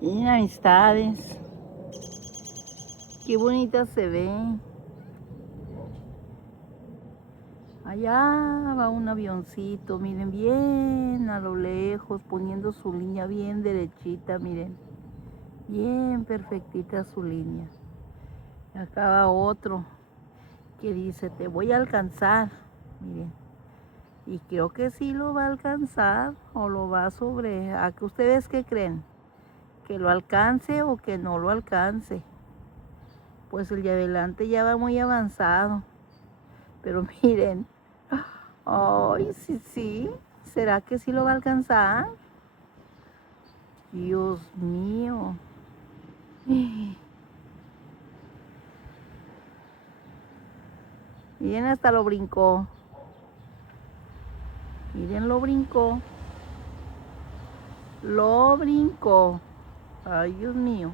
Miren, amistades, qué bonita se ve. Allá va un avioncito, miren, bien a lo lejos, poniendo su línea bien derechita, miren. Bien perfectita su línea. Y acá va otro que dice, te voy a alcanzar, miren. Y creo que sí lo va a alcanzar o lo va a sobre. ¿A que ustedes qué creen? ¿Que lo alcance o que no lo alcance? Pues el de adelante ya va muy avanzado. Pero miren, ay, sí, ¿será que sí lo va a alcanzar? Dios mío. Miren, hasta lo brincó. Miren, lo brincó. Lo brincó. Ay, Dios mío.